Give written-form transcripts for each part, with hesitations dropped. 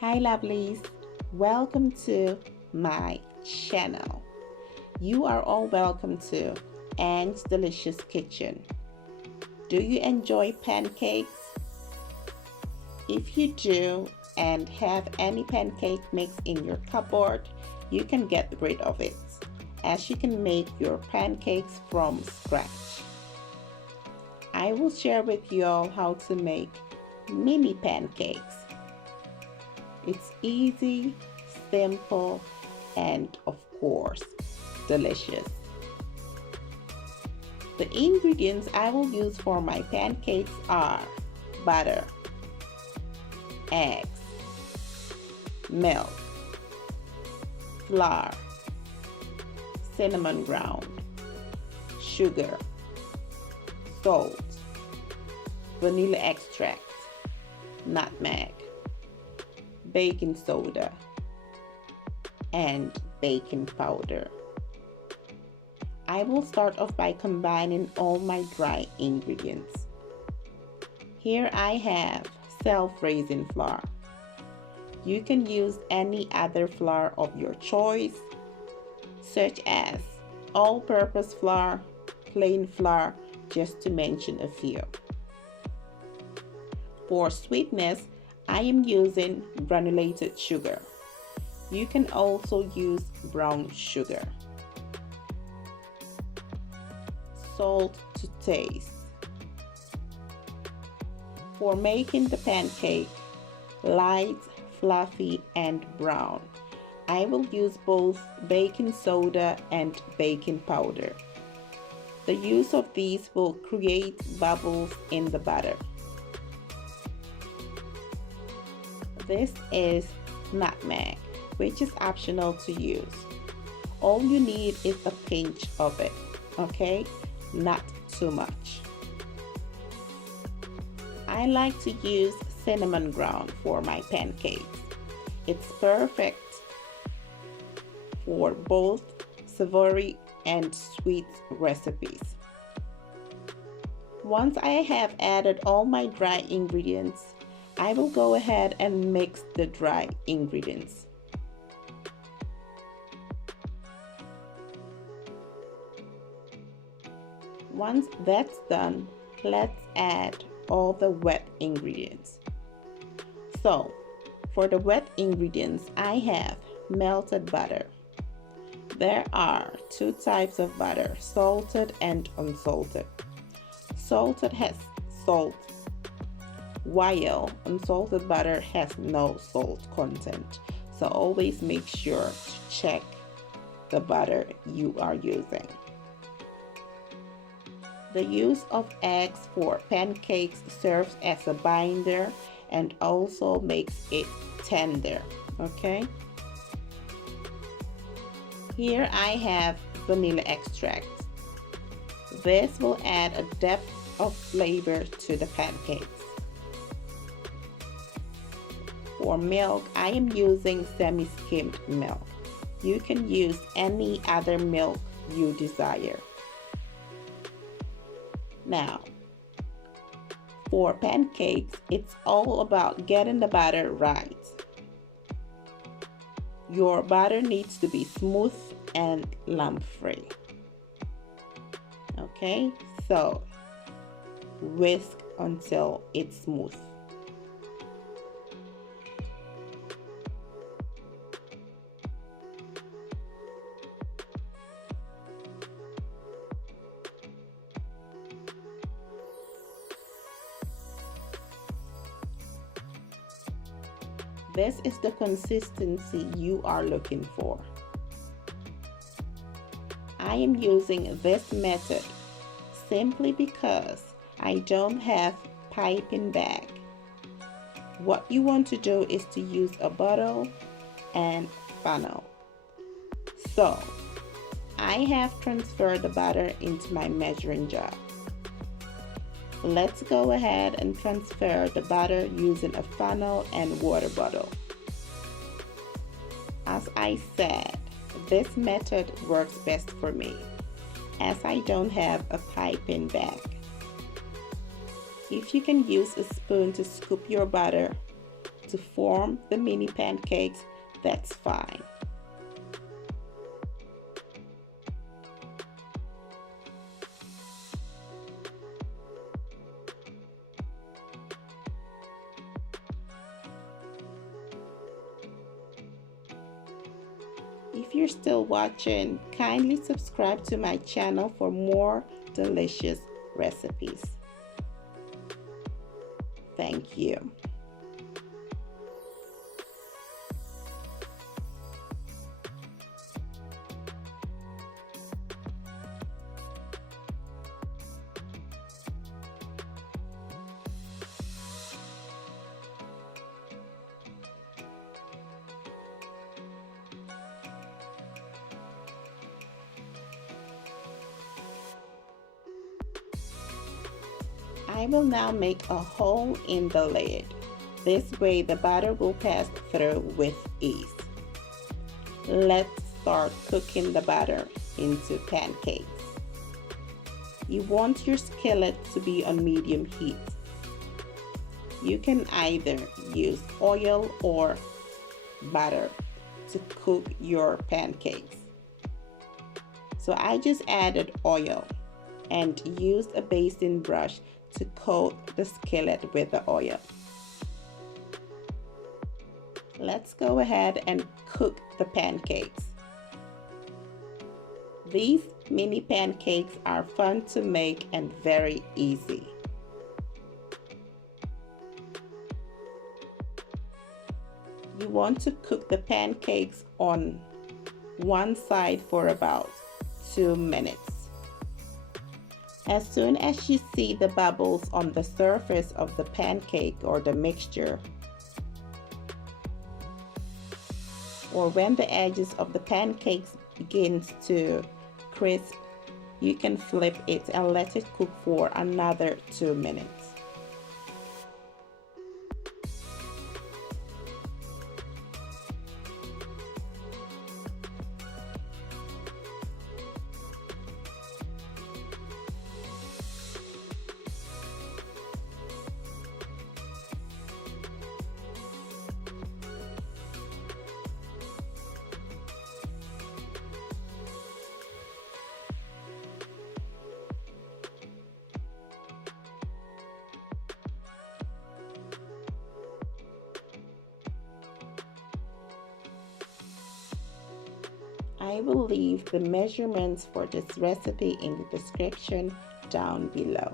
Hi lovelies, welcome to my channel. You are all welcome to Anne's Delicious Kitchen. Do you enjoy pancakes? If you do and have any pancake mix in your cupboard, you can get rid of it, as you can make your pancakes from scratch. I will share with you all how to make mini pancakes. It's easy, simple, and of course, delicious. The ingredients I will use for my pancakes are butter, eggs, milk, flour, cinnamon ground, sugar, salt, vanilla extract, nutmeg, baking soda, and baking powder. I will start off by combining all my dry ingredients. Here I have self-raising flour. You can use any other flour of your choice, such as all-purpose flour, plain flour, just to mention a few. For sweetness, I am using granulated sugar. You can also use brown sugar. Salt to taste. For making the pancake light, fluffy, and brown, I will use both baking soda and baking powder. The use of these will create bubbles in the batter. This is nutmeg, which is optional to use. All you need is a pinch of it, okay? Not too much. I like to use cinnamon ground for my pancakes. It's perfect for both savory and sweet recipes. Once I have added all my dry ingredients, I will go ahead and mix the dry ingredients. Once that's done, let's add all the wet ingredients. So, for the wet ingredients, I have melted butter. There are two types of butter, salted and unsalted. Salted has salt, while unsalted butter has no salt content. So always make sure to check the butter you are using. The use of eggs for pancakes serves as a binder and also makes it tender, okay? Here I have vanilla extract. This will add a depth of flavor to the pancakes. For milk, I am using semi-skimmed milk. You can use any other milk you desire. Now, for pancakes, it's all about getting the batter right. Your batter needs to be smooth and lump-free. Okay, so whisk until it's smooth. This is the consistency you are looking for. I am using this method simply because I don't have piping bag. What you want to do is to use a bottle and funnel. So, I have transferred the butter into my measuring jar. Let's go ahead and transfer the butter using a funnel and water bottle. As I said, this method works best for me, as I don't have a piping bag. If you can use a spoon to scoop your butter to form the mini pancakes, that's fine. If you're still watching, kindly subscribe to my channel for more delicious recipes. Thank you. I will now make a hole in the lid. This way the batter will pass through with ease. Let's start cooking the batter into pancakes. You want your skillet to be on medium heat. You can either use oil or butter to cook your pancakes. So I just added oil and used a basting brush to coat the skillet with the oil. Let's go ahead and cook the pancakes. These mini pancakes are fun to make and very easy. You want to cook the pancakes on one side for about 2 minutes. As soon as you see the bubbles on the surface of the pancake or the mixture, or when the edges of the pancakes begins to crisp, you can flip it and let it cook for another 2 minutes. I will leave the measurements for this recipe in the description down below.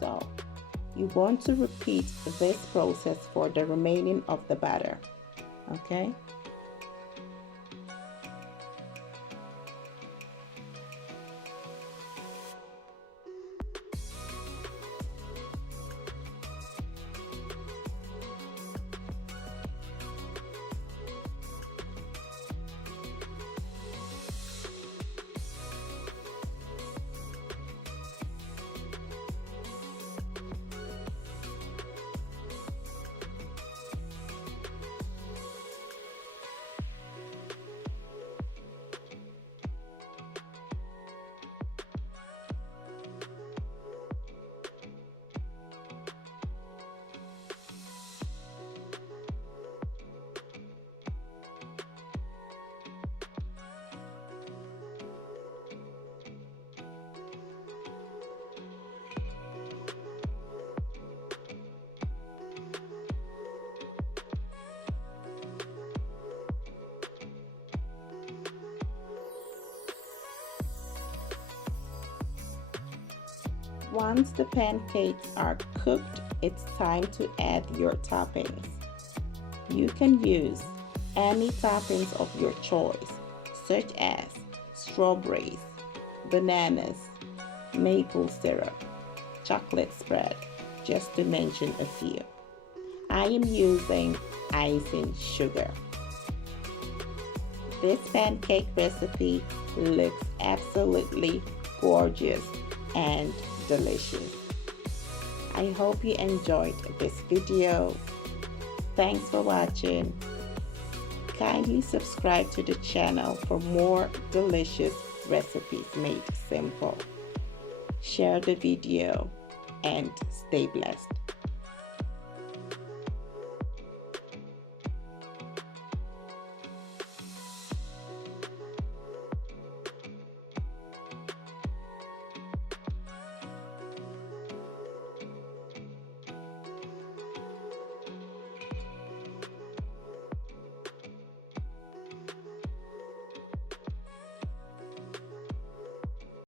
So you want to repeat this process for the remaining of the batter, okay? Once the pancakes are cooked, it's time to add your toppings. You can use any toppings of your choice, such as strawberries, bananas, maple syrup, chocolate spread, just to mention a few. I am using icing sugar. This pancake recipe looks absolutely gorgeous and delicious. I hope you enjoyed this video. Thanks for watching. Kindly subscribe to the channel for more delicious recipes made simple. Share the video and stay blessed.